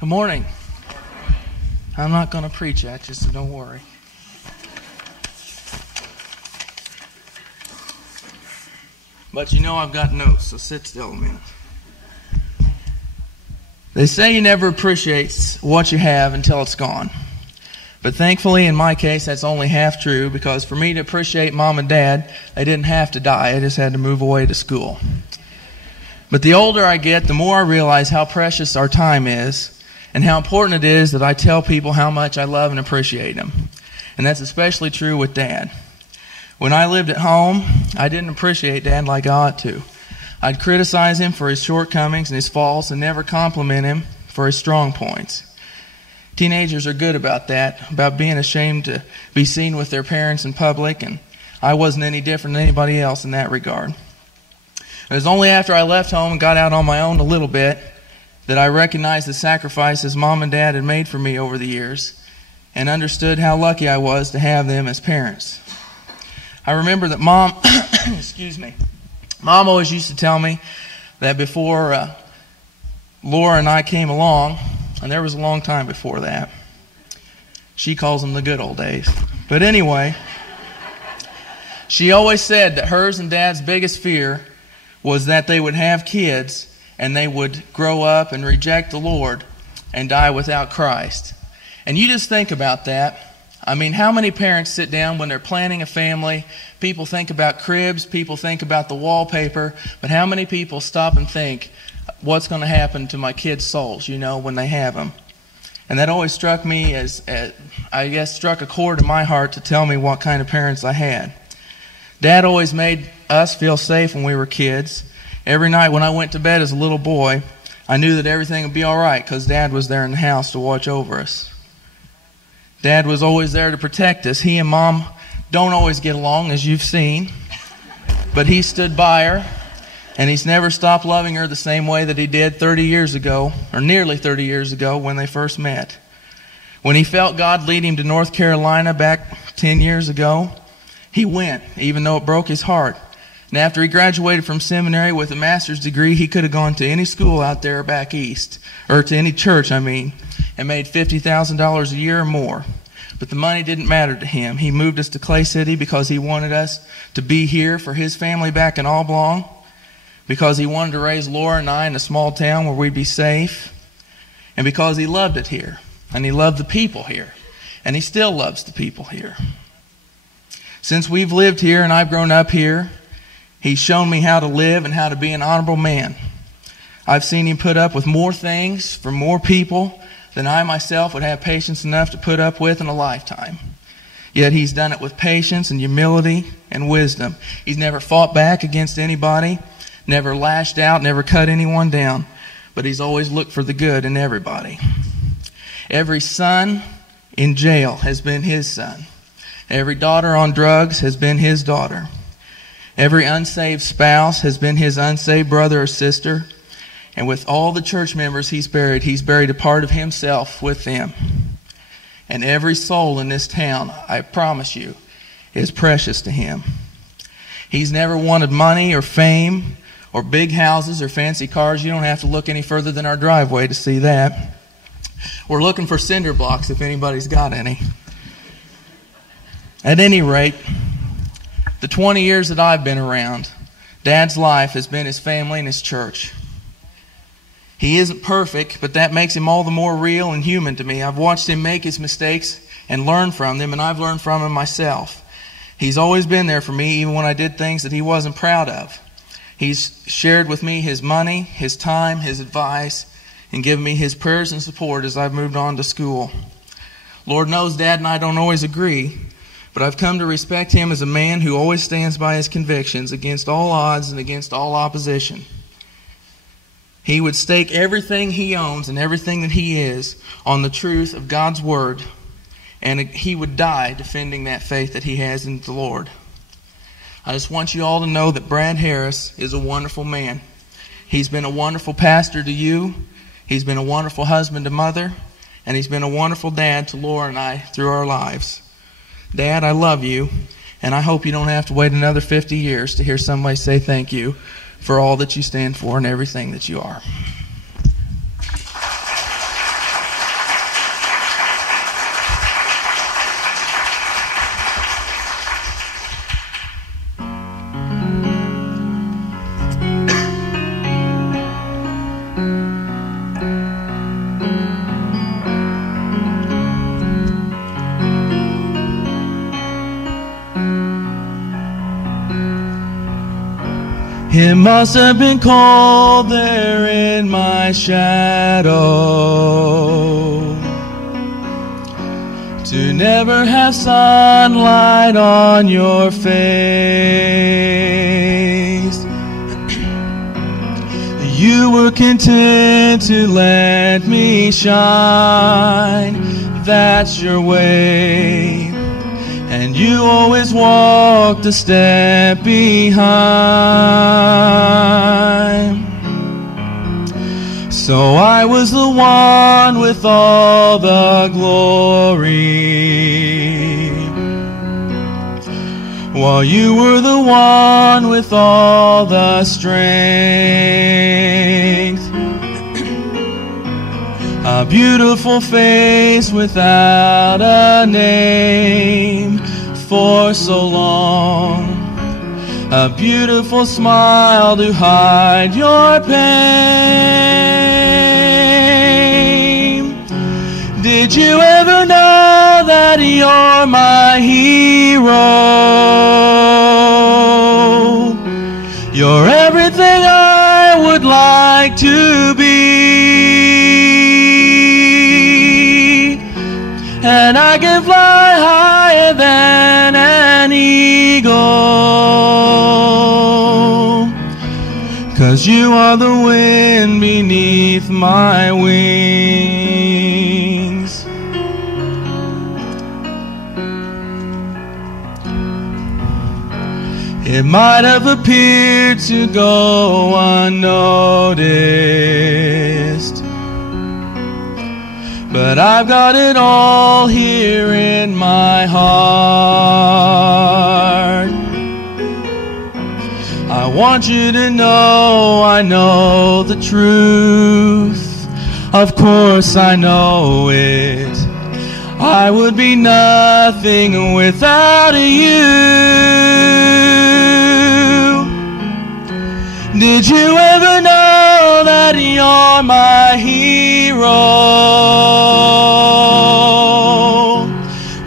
Good morning. I'm not going to preach at you, so don't worry. But you know I've got notes, so sit still a minute. They say you never appreciate what you have until it's gone. But thankfully, in my case, that's only half true, because for me to appreciate Mom and Dad, they didn't have to die. I just had to move away to school. But the older I get, the more I realize how precious our time is, and how important it is that I tell people how much I love and appreciate them. And that's especially true with Dad. When I lived at home, I didn't appreciate Dad like I ought to. I'd criticize him for his shortcomings and his faults and never compliment him for his strong points. Teenagers are good about that, about being ashamed to be seen with their parents in public, and I wasn't any different than anybody else in that regard. It was only after I left home and got out on my own a little bit that I recognized the sacrifices Mom and Dad had made for me over the years and understood how lucky I was to have them as parents. I remember that Mom, Mom always used to tell me that before Laura and I came along, and there was a long time before that, she calls them the good old days. But anyway, she always said that hers and Dad's biggest fear was that they would have kids and they would grow up and reject the Lord and die without Christ. And you just think about that. I mean, how many parents sit down when they're planning a family? People think about cribs, people think about the wallpaper, but how many people stop and think, what's going to happen to my kids' souls, when they have them? And that always struck me struck a chord in my heart to tell me what kind of parents I had. Dad always made us feel safe when we were kids. Every night when I went to bed as a little boy, I knew that everything would be all right because Dad was there in the house to watch over us. Dad was always there to protect us. He and Mom don't always get along, as you've seen, but he stood by her, and he's never stopped loving her the same way that he did 30 years ago, or nearly 30 years ago, when they first met. When he felt God lead him to North Carolina back 10 years ago, he went, even though it broke his heart. And after he graduated from seminary with a master's degree, he could have gone to any school out there back east, or to any church, and made $50,000 a year or more. But the money didn't matter to him. He moved us to Clay City because he wanted us to be here for his family back in Oblong, because he wanted to raise Laura and I in a small town where we'd be safe, and because he loved it here, and he loved the people here, and he still loves the people here. Since we've lived here and I've grown up here, he's shown me how to live and how to be an honorable man. I've seen him put up with more things from more people than I myself would have patience enough to put up with in a lifetime. Yet he's done it with patience and humility and wisdom. He's never fought back against anybody, never lashed out, never cut anyone down, but he's always looked for the good in everybody. Every son in jail has been his son. Every daughter on drugs has been his daughter. Every unsaved spouse has been his unsaved brother or sister. And with all the church members he's buried a part of himself with them. And every soul in this town, I promise you, is precious to him. He's never wanted money or fame or big houses or fancy cars. You don't have to look any further than our driveway to see that. We're looking for cinder blocks if anybody's got any. At any rate, the 20 years that I've been around, Dad's life has been his family and his church. He isn't perfect, but that makes him all the more real and human to me. I've watched him make his mistakes and learn from them, and I've learned from him myself. He's always been there for me, even when I did things that he wasn't proud of. He's shared with me his money, his time, his advice, and given me his prayers and support as I've moved on to school. Lord knows Dad and I don't always agree, but I've come to respect him as a man who always stands by his convictions against all odds and against all opposition. He would stake everything he owns and everything that he is on the truth of God's Word, and he would die defending that faith that he has in the Lord. I just want you all to know that Brad Harris is a wonderful man. He's been a wonderful pastor to you. He's been a wonderful husband to Mother, and he's been a wonderful dad to Laura and I through our lives. Dad, I love you, and I hope you don't have to wait another 50 years to hear somebody say thank you for all that you stand for and everything that you are. It must have been cold there in my shadow to never have sunlight on your face. You were content to let me shine. That's your way. And you always walked a step behind. So I was the one with all the glory, while you were the one with all the strength. A beautiful face without a name for so long. A beautiful smile to hide your pain. Did you ever know that you're my hero? You're everything I would like to be. And I can fly higher than an eagle, 'cause you are the wind beneath my wings. It might have appeared to go unnoticed, but I've got it all here in my heart. I want you to know I know the truth. Of course I know it. I would be nothing without you. Did you ever know that you're my hero?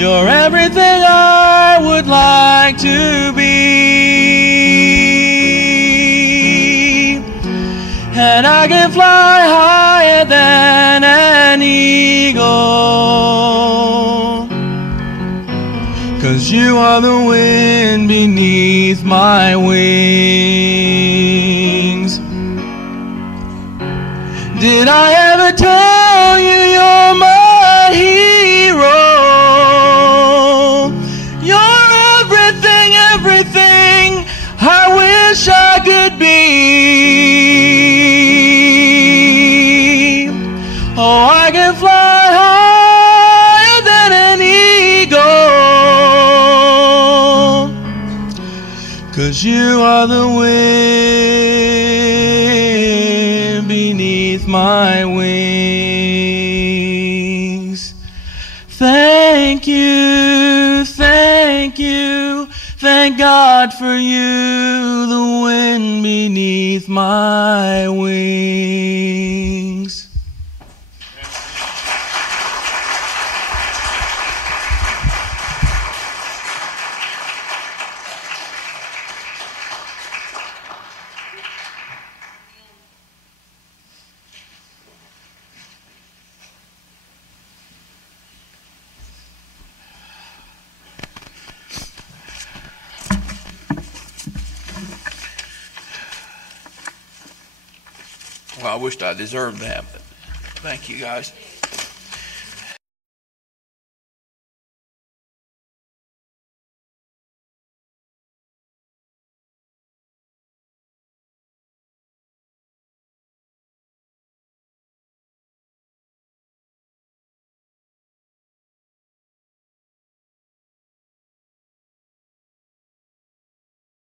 You're everything I would like to be. And I can fly higher than an eagle, 'cause you are the wind beneath my wings. Did I ever tell you you're my hero? You're everything, everything I wish I could be. Oh, I can fly higher than an eagle, 'cause you are the wind beneath my wings. Thank you, thank you, thank God for you, the wind beneath my wings. Well, I wished I deserved that, but thank you guys.